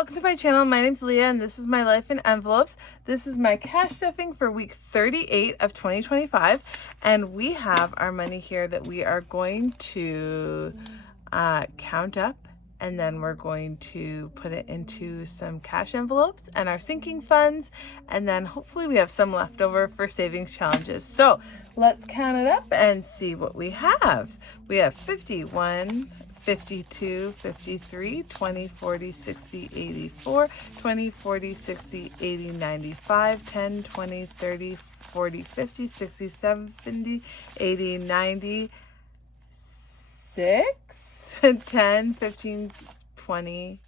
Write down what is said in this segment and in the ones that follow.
welcome to my channel. My name's Leah and this is my life in envelopes. This is my cash stuffing for week 38 of 2025, and we have our money here that we are going to count up, and then we're going to put it into some cash envelopes and our sinking funds, and then hopefully we have some left over for savings challenges. So let's count it up and see what we have. We have 51, 52, 53, 20, 40, 60, 84, 20, 40, 60, 80, 95, 10, 20, 30, 40, 50, 60, 70, 80, 90, 10, 15, 20,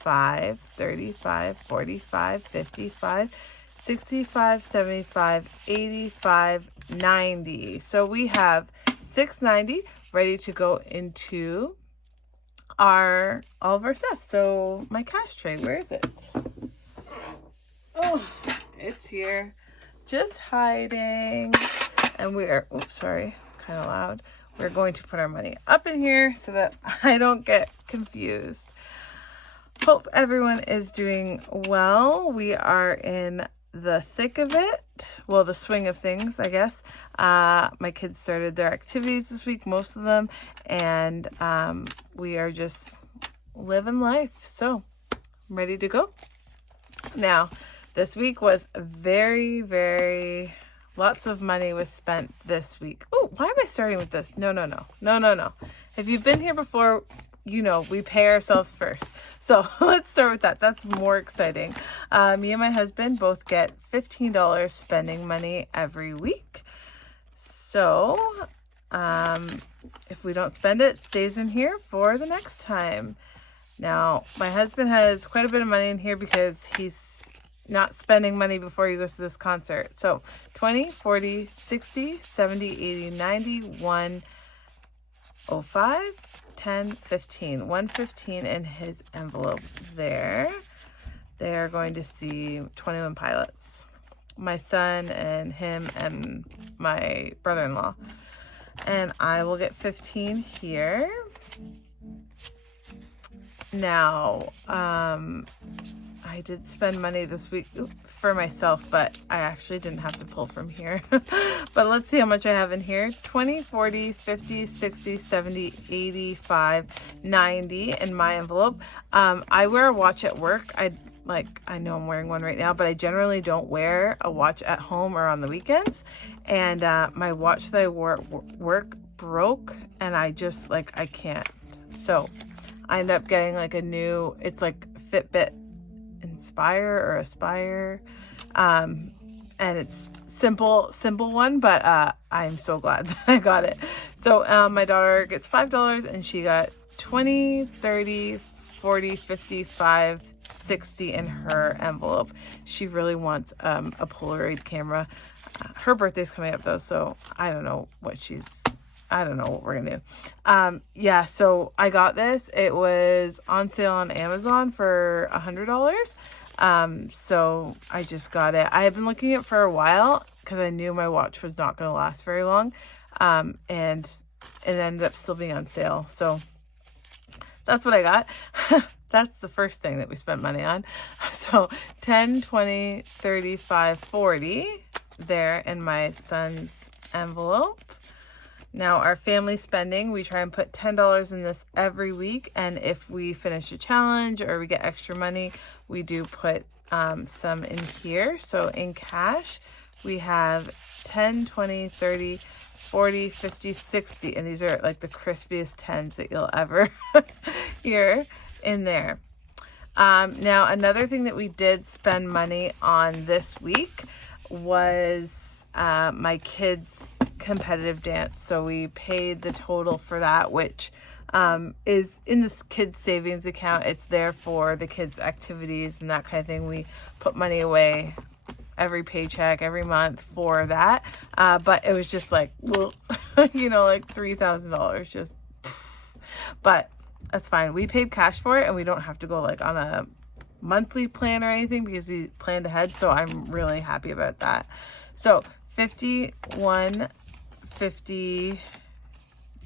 5, 35, 45, 55, 65, 75, 85, 90. So we have 690 ready to go into all of our stuff. So my cash tray, where is it? Oh, it's here, just hiding. And we are, oops, sorry, kind of loud. We're going to put our money up in here so that I don't get confused. Hope everyone is doing well. We are in the thick of it. Well, the swing of things, I guess. My kids started their activities this week, most of them, and we are just living life. So I'm ready to go. Now, this week was very lots of money was spent this week. Oh, why am I starting with this? No. If you've been here before, you know we pay ourselves first. So let's start with that. That's more exciting. Me and my husband both get $15 spending money every week. So if we don't spend it, it stays in here for the next time. Now, my husband has quite a bit of money in here because he's not spending money before he goes to this concert. So 20, 40, 60, 70, 80, 90, 105, 10, 15. 115 in his envelope there. They are going to see 21 Pilots. My son and him and my brother-in-law. And I will get 15 here. Now, I did spend money this week for myself, but I actually didn't have to pull from here. But let's see how much I have in here. 20, 40, 50, 60, 70, 85, 90 in my envelope. I wear a watch at work. I know I'm wearing one right now, but I generally don't wear a watch at home or on the weekends. And my watch that I wore at work broke, and I just I can't. So I ended up getting a new, it's like Fitbit Inspire or Aspire, and it's simple one, but I'm so glad that I got it. So my daughter gets $5 and she got 20, 30, 40, 55, 60 in her envelope. She really wants a Polaroid camera. Her birthday's coming up though, so I don't know what we're gonna do. Yeah, so I got this. It was on sale on Amazon for $100. So I just got it. I have been looking at it for a while because I knew my watch was not going to last very long. And it ended up still being on sale. So that's what I got. That's the first thing that we spent money on. So 10, 20, 35, 40 there in my son's envelope. Now, our family spending, we try and put $10 in this every week. And if we finish a challenge or we get extra money, we do put some in here. So in cash, we have 10, 20, 30, 40, 50, 60. And these are the crispiest 10s that you'll ever hear in there. Now, another thing that we did spend money on this week was my kids' competitive dance. So we paid the total for that, which is in this kids savings account. It's there for the kids activities and that kind of thing. We put money away every paycheck every month for that, but it was just well, $3,000 just but that's fine. We paid cash for it and we don't have to go on a monthly plan or anything because we planned ahead, so I'm really happy about that. So 51, 50,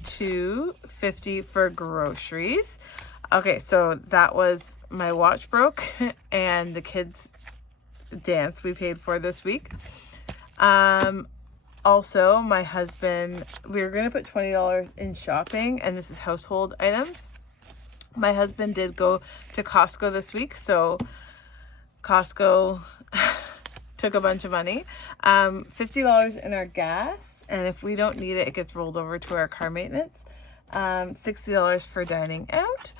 $2.50 for groceries. Okay, so that was my watch broke and the kids dance we paid for this week. Also, my husband, we were going to put $20 in shopping, and this is household items. My husband did go to Costco this week, so Costco took a bunch of money. $50 in our gas, and if we don't need it, it gets rolled over to our car maintenance. $60 for dining out.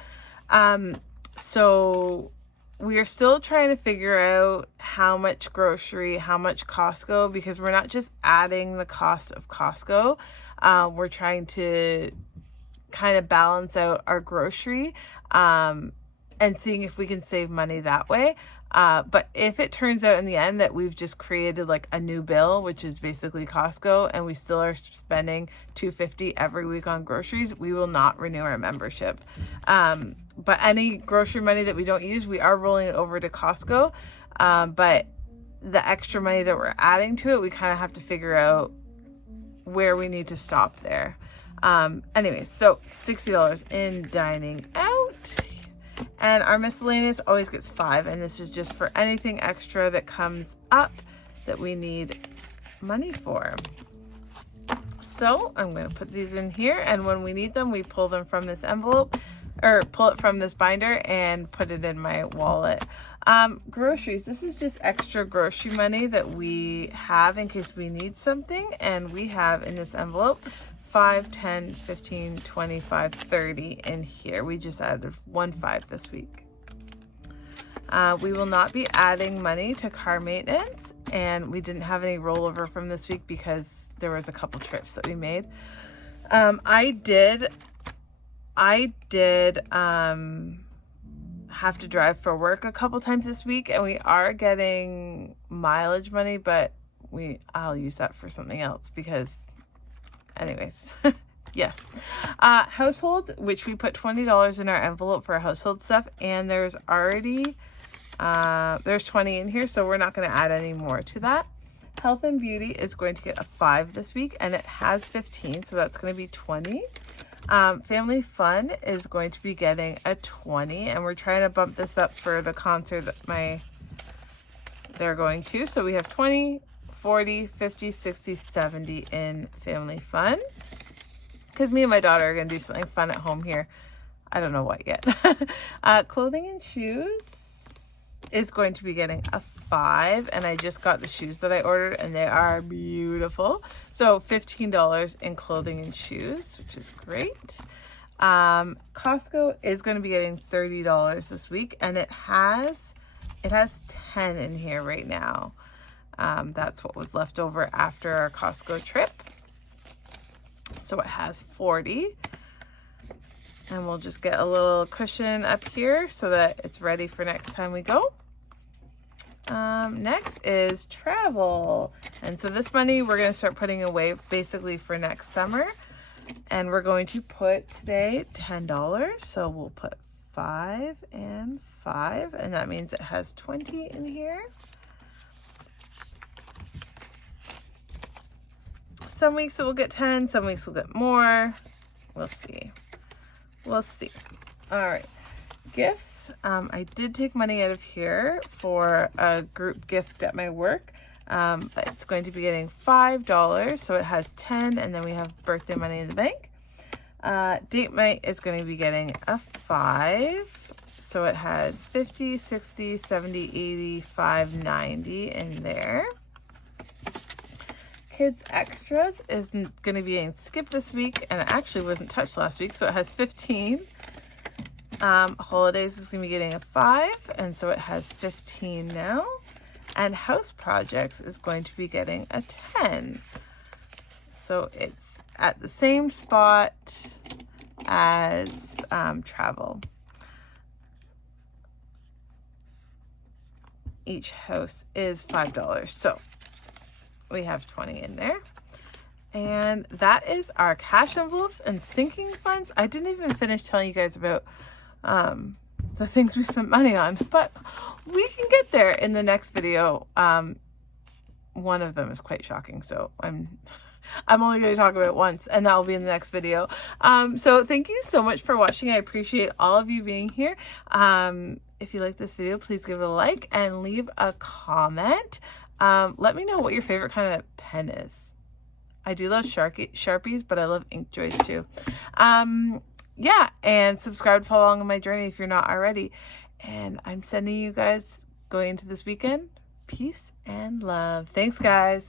So we are still trying to figure out how much grocery, how much Costco, because we're not just adding the cost of Costco. We're trying to kind of balance out our grocery and seeing if we can save money that way. But if it turns out in the end that we've just created like a new bill, which is basically Costco, and we still are spending $250 every week on groceries, we will not renew our membership. But any grocery money that we don't use, we are rolling it over to Costco. But the extra money that we're adding to it, we kind of have to figure out where we need to stop there. Anyways, so $60 in dining out. And our miscellaneous always gets $5, and this is just for anything extra that comes up that we need money for. So I'm going to put these in here, and when we need them, we pull them from this envelope, or pull it from this binder and put it in my wallet. Groceries, this is just extra grocery money that we have in case we need something, and we have in this envelope 5, 10, 15, 25, 30 in here. We just added 5 this week. We will not be adding money to car maintenance, and we didn't have any rollover from this week because there was a couple trips that we made. I did have to drive for work a couple times this week, and we are getting mileage money, but I'll use that for something else because anyways. Yes. Household, which we put $20 in our envelope for household stuff, and there's already there's 20 in here, so we're not going to add any more to that. Health and beauty is going to get a 5 this week, and it has 15, so that's going to be 20. Family fun is going to be getting a 20, and we're trying to bump this up for the concert that they're going to. So we have 20, 40, 50, 60, 70 in family fun. Because me and my daughter are going to do something fun at home here. I don't know what yet. Clothing and shoes is going to be getting a 5. And I just got the shoes that I ordered, and they are beautiful. So $15 in clothing and shoes, which is great. Costco is going to be getting $30 this week, and it has 10 in here right now. That's what was left over after our Costco trip. So it has 40. And we'll just get a little cushion up here so that it's ready for next time we go. Next is travel. And so this money we're going to start putting away basically for next summer. And we're going to put today $10. So we'll put 5 and 5. And that means it has 20 in here. Some weeks it will get 10, some weeks we'll get more. We'll see. We'll see. All right. Gifts. I did take money out of here for a group gift at my work. But it's going to be getting $5. So it has 10, and then we have birthday money in the bank. Date night is going to be getting a 5. So it has 50, 60, 70, 80, 5, 90 in there. Kids extras is going to be getting skipped this week, and it actually wasn't touched last week, so it has 15. Holidays is going to be getting a 5, and so it has 15 now. And house projects is going to be getting a 10. So it's at the same spot as travel. Each house is $5. So we have 20 in there. And that is our cash envelopes and sinking funds. I didn't even finish telling you guys about the things we spent money on, but we can get there in the next video. One of them is quite shocking, so I'm only going to talk about it once, and that will be in the next video. So thank you so much for watching. I appreciate all of you being here. If you like this video, please give it a like and leave a comment. Let me know what your favorite kind of pen is. I do love Sharpies, but I love ink joys too. Yeah, and subscribe to follow along on my journey if you're not already. And I'm sending you guys going into this weekend peace and love. Thanks, guys.